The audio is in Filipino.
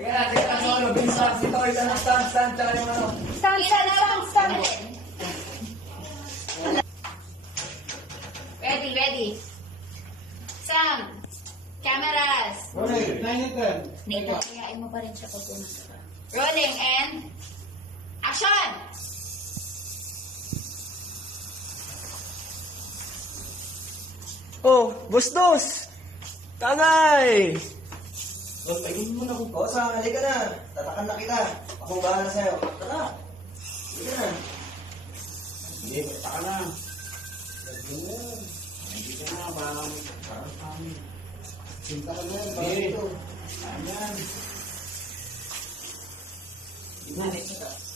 Teka na, ano, Vincent, si Toy, stand, tsaka yung ano. Stand. Ready. Sam, cameras. Rolling, 9 and 10. Nita, kayain mo pa rin siya pag pumunta ka. Rolling and action! Oh, Bustos! Tanay! So, paingin mo na kung kosa. Halika na. Tatakan na kita. Ako bahala sa'yo. Tara. Halika na. Hindi, tatakan na. Halika na. Halika na. Parang sa amin. Sinta ka na yan. Parang ito. Ayan. Hindi na, next na.